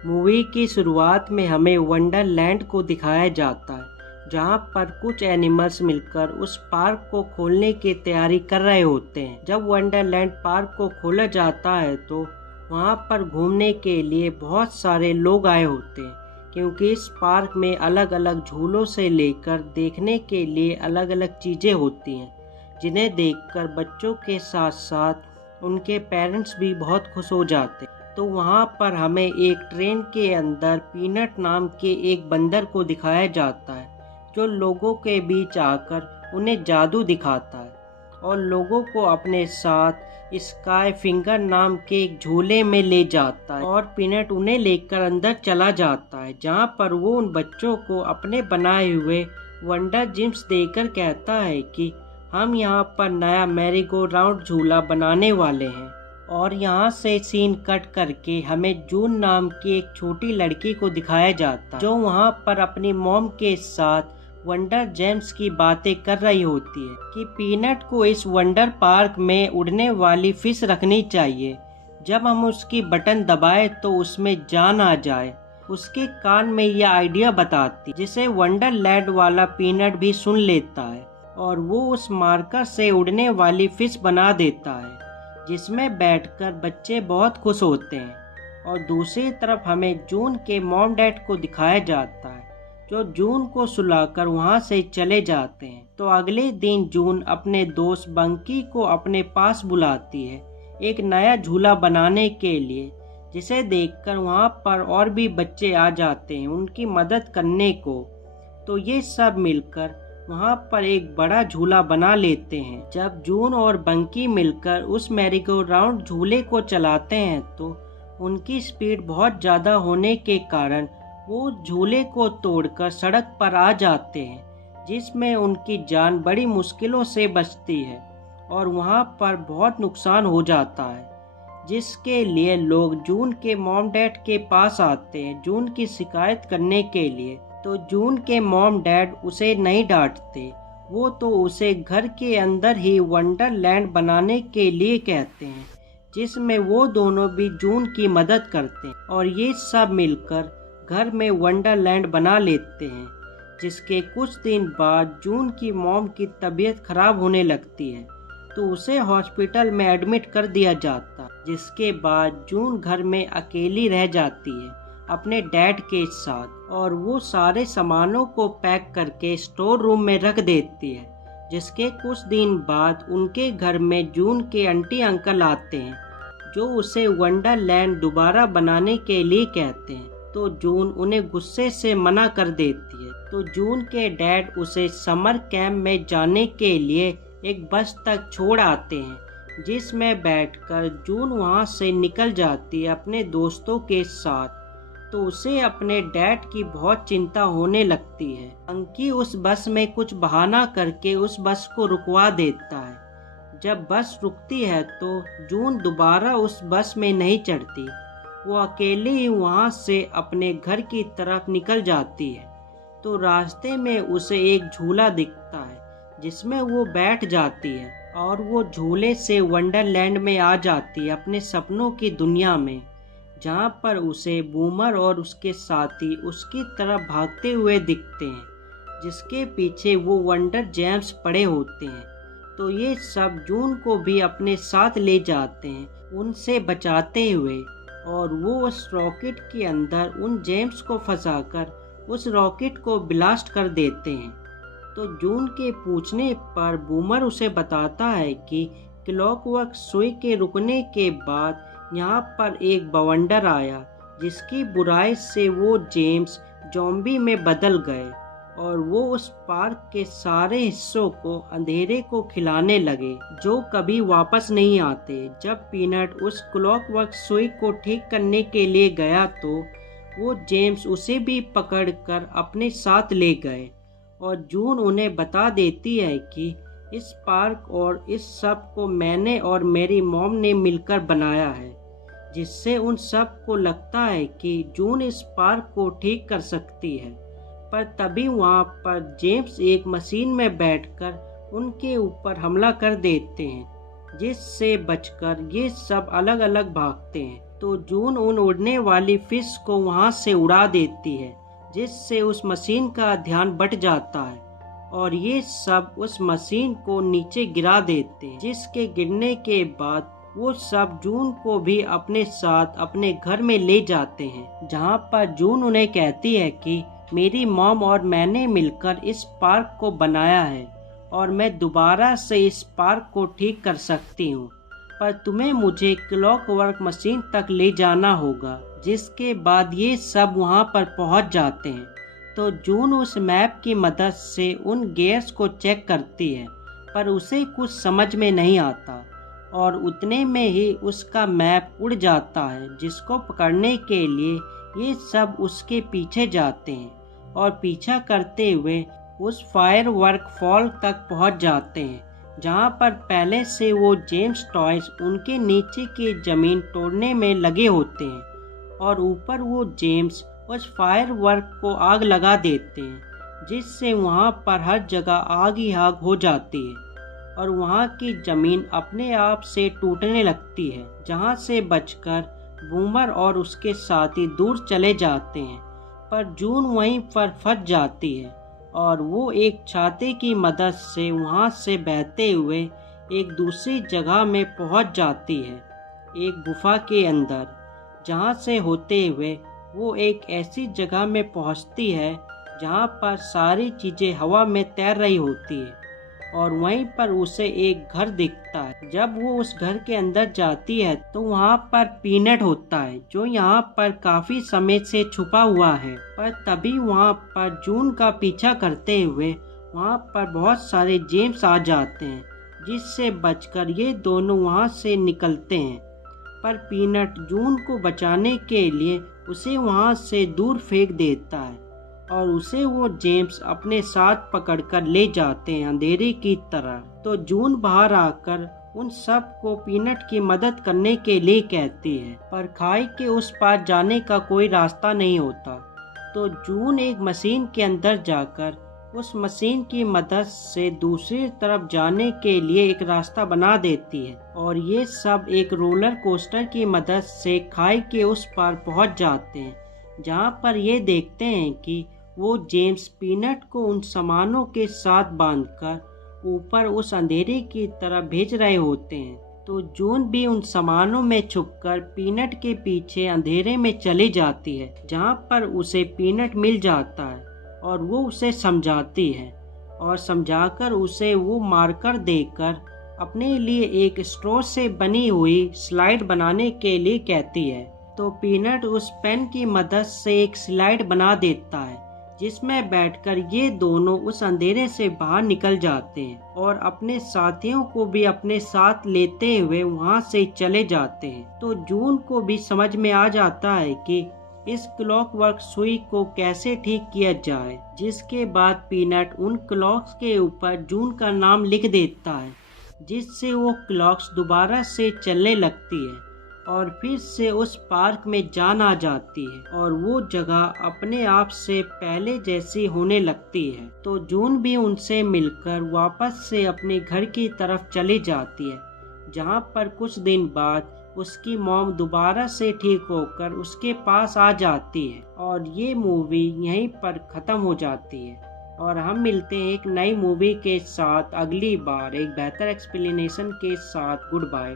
Movie की शुरुआत में हमें वंडरलैंड को दिखाया जाता है, जहां पर कुछ एनिमल्स मिलकर उस पार्क को खोलने की तैयारी कर रहे होते हैं। जब वंडरलैंड पार्क को खोला जाता है तो वहां पर घूमने के लिए बहुत सारे लोग आए होते हैं, क्योंकि इस पार्क में अलग अलग झूलों से लेकर देखने के लिए अलग अलग चीज़ें होती हैं, जिन्हें देखकर बच्चों के साथ साथ उनके पेरेंट्स भी बहुत खुश हो जाते हैं। तो वहाँ पर हमें एक ट्रेन के अंदर पीनट नाम के एक बंदर को दिखाया जाता है, जो लोगों के बीच आकर उन्हें जादू दिखाता है और लोगों को अपने साथ स्काई फिंगर नाम के एक झूले में ले जाता है और पीनट उन्हें लेकर अंदर चला जाता है, जहाँ पर वो उन बच्चों को अपने बनाए हुए वंडर जिम्स देकर कहता है कि हम यहाँ पर नया मैरी गो राउंड झूला बनाने वाले हैं। और यहाँ से सीन कट करके हमें जून नाम की एक छोटी लड़की को दिखाया जाता है, जो वहाँ पर अपनी मॉम के साथ वंडर जेम्स की बातें कर रही होती है कि पीनट को इस वंडर पार्क में उड़ने वाली फिश रखनी चाहिए। जब हम उसकी बटन दबाए तो उसमें जान आ जाए। उसके कान में यह आइडिया बताती, जिसे वंडरलैंड वाला पीनट भी सुन लेता है और वो उस मार्कर से उड़ने वाली फिश बना देता है, जिसमें बैठकर बच्चे बहुत खुश होते हैं। और दूसरी तरफ हमें जून के मॉम डैड को दिखाया जाता है, जो जून को सुलाकर वहां से चले जाते हैं। तो अगले दिन जून अपने दोस्त बंकी को अपने पास बुलाती है एक नया झूला बनाने के लिए, जिसे देखकर वहां पर और भी बच्चे आ जाते हैं उनकी मदद करने को। तो ये सब मिलकर वहाँ पर एक बड़ा झूला बना लेते हैं। जब जून और बंकी मिलकर उस मैरीगो राउंड झूले को चलाते हैं तो उनकी स्पीड बहुत ज़्यादा होने के कारण वो झूले को तोड़कर सड़क पर आ जाते हैं, जिसमें उनकी जान बड़ी मुश्किलों से बचती है और वहाँ पर बहुत नुकसान हो जाता है, जिसके लिए लोग जून के मॉम डैड के पास आते हैं जून की शिकायत करने के लिए। तो जून के मॉम डैड उसे नहीं डांटते, वो तो उसे घर के अंदर ही वंडरलैंड बनाने के लिए कहते हैं, जिसमें वो दोनों भी जून की मदद करते हैं और ये सब मिलकर घर में वंडरलैंड बना लेते हैं। जिसके कुछ दिन बाद जून की मॉम की तबीयत खराब होने लगती है, तो उसे हॉस्पिटल में एडमिट कर दिया जाता, जिसके बाद जून घर में अकेली रह जाती है अपने डैड के साथ, और वो सारे सामानों को पैक करके स्टोर रूम में रख देती है। जिसके कुछ दिन बाद उनके घर में जून के आंटी अंकल आते हैं, जो उसे वंडरलैंड दोबारा बनाने के लिए कहते हैं। तो जून उन्हें गुस्से से मना कर देती है। तो जून के डैड उसे समर कैंप में जाने के लिए एक बस तक छोड़ आते हैं, जिसमें बैठकर जून वहां से निकल जाती है अपने दोस्तों के साथ। तो उसे अपने डैड की बहुत चिंता होने लगती है। अंकी उस बस में कुछ बहाना करके उस बस को रुकवा देता है। जब बस रुकती है तो जून दोबारा उस बस में नहीं चढ़ती, वो अकेली ही वहां से अपने घर की तरफ निकल जाती है। तो रास्ते में उसे एक झूला दिखता है, जिसमें वो बैठ जाती है और वो झूले से वंडरलैंड में आ जाती है अपने सपनों की दुनिया में, जहाँ पर उसे बूमर और उसके साथी उसकी तरफ भागते हुए दिखते हैं, जिसके पीछे वो वंडर जेम्स पड़े होते हैं। तो ये सब जून को भी अपने साथ ले जाते हैं उनसे बचाते हुए, और वो उस रॉकेट के अंदर उन जेम्स को फंसाकर उस रॉकेट को ब्लास्ट कर देते हैं। तो जून के पूछने पर बूमर उसे बताता है कि क्लॉकवर्क सुई के रुकने के बाद यहाँ पर एक बवंडर आया, जिसकी बुराई से वो जेम्स ज़ॉम्बी में बदल गए और वो उस पार्क के सारे हिस्सों को अंधेरे को खिलाने लगे, जो कभी वापस नहीं आते। जब पीनट उस क्लॉकवर्क सुई को ठीक करने के लिए गया तो वो जेम्स उसे भी पकड़कर अपने साथ ले गए, और जून उन्हें बता देती है कि इस पार्क और इस सब को मैंने और मेरी मॉम ने मिलकर बनाया है, जिससे उन सब को लगता है कि जून इस पार्क को ठीक कर सकती है। पर तभी वहाँ पर जेम्स एक मशीन में बैठकर उनके ऊपर हमला कर देते हैं, जिससे बचकर ये सब अलग अलग भागते हैं। तो जून उन उड़ने वाली फिश को वहाँ से उड़ा देती है, जिससे उस मशीन का ध्यान बट जाता है और ये सब उस मशीन को नीचे गिरा देते हैं, जिसके गिरने के बाद वो सब जून को भी अपने साथ अपने घर में ले जाते हैं, जहाँ पर जून उन्हें कहती है कि मेरी मॉम और मैंने मिलकर इस पार्क को बनाया है और मैं दोबारा से इस पार्क को ठीक कर सकती हूँ, पर तुम्हें मुझे क्लॉकवर्क मशीन तक ले जाना होगा। जिसके बाद ये सब वहाँ पर पहुँच जाते हैं। तो जून उस मैप की मदद से उन गियर्स को चेक करती है, पर उसे कुछ समझ में नहीं आता और उतने में ही उसका मैप उड़ जाता है, जिसको पकड़ने के लिए ये सब उसके पीछे जाते हैं और पीछा करते हुए उस फायरवर्क फॉल तक पहुंच जाते हैं, जहां पर पहले से वो जेम्स टॉयज उनके नीचे की जमीन तोड़ने में लगे होते हैं और ऊपर वो जेम्स उस फायरवर्क को आग लगा देते हैं, जिससे वहां पर हर जगह आग ही आग हो जाती है और वहां की जमीन अपने आप से टूटने लगती है, जहां से बचकर बूमर और उसके साथी दूर चले जाते हैं। पर जून वहीं पर फंस जाती है और वो एक छाते की मदद से वहां से बहते हुए एक दूसरी जगह में पहुंच जाती है, एक गुफा के अंदर, जहां से होते हुए वो एक ऐसी जगह में पहुंचती है जहां पर सारी चीजें हवा में तैर रही होती है और वहीं पर उसे एक घर दिखता है। जब वो उस घर के अंदर जाती है तो वहाँ पर पीनट होता है, जो यहाँ पर काफी समय से छुपा हुआ है। पर तभी वहाँ पर जून का पीछा करते हुए वहाँ पर बहुत सारे जेम्स आ जाते हैं, जिससे बचकर ये दोनों वहाँ से निकलते हैं। पर पीनट जून को बचाने के लिए उसे वहाँ से दूर फेंक देता है और उसे वो जेम्स अपने साथ पकड़कर ले जाते हैं अंधेरे की तरह। तो जून बाहर आकर उन सब को पीनट की मदद करने के लिए कहती है, पर खाई के उस पार जाने का कोई रास्ता नहीं होता। तो जून एक मशीन के अंदर जाकर उस मशीन की मदद से दूसरी तरफ जाने के लिए एक रास्ता बना देती है और ये सब एक रोलर कोस्टर की मदद से खाई के उस पार पहुंच जाते हैं, जहां पर ये देखते हैं कि वो जेम्स पीनट को उन सामानों के साथ बांधकर ऊपर उस अंधेरे की तरफ भेज रहे होते हैं। तो जून भी उन सामानों में छुपकर पीनट के पीछे अंधेरे में चली जाती है, जहां पर उसे पीनट मिल जाता है और वो उसे समझाती है और समझाकर उसे वो मार्कर देकर अपने लिए एक स्ट्रॉ से बनी हुई स्लाइड बनाने के लिए कहती है। तो पीनट उस पेन की मदद से एक स्लाइड बना देता है, जिसमें बैठकर ये दोनों उस अंधेरे से बाहर निकल जाते हैं और अपने साथियों को भी अपने साथ लेते हुए वहाँ से चले जाते हैं। तो जून को भी समझ में आ जाता है कि इस क्लॉकवर्क सुई को कैसे ठीक किया जाए, जिसके बाद पीनट उन क्लॉक्स के ऊपर जून का नाम लिख देता है, जिससे वो क्लॉक्स दोबारा से चलने लगती है और फिर से उस पार्क में जान आ जाती है और वो जगह अपने आप से पहले जैसी होने लगती है। तो जून भी उनसे मिलकर वापस से अपने घर की तरफ चली जाती है, जहाँ पर कुछ दिन बाद उसकी मॉम दोबारा से ठीक होकर उसके पास आ जाती है और ये मूवी यहीं पर खत्म हो जाती है और हम मिलते हैं एक नई मूवी के साथ अगली बार एक बेहतर एक्सप्लेनेशन के साथ। Good bye.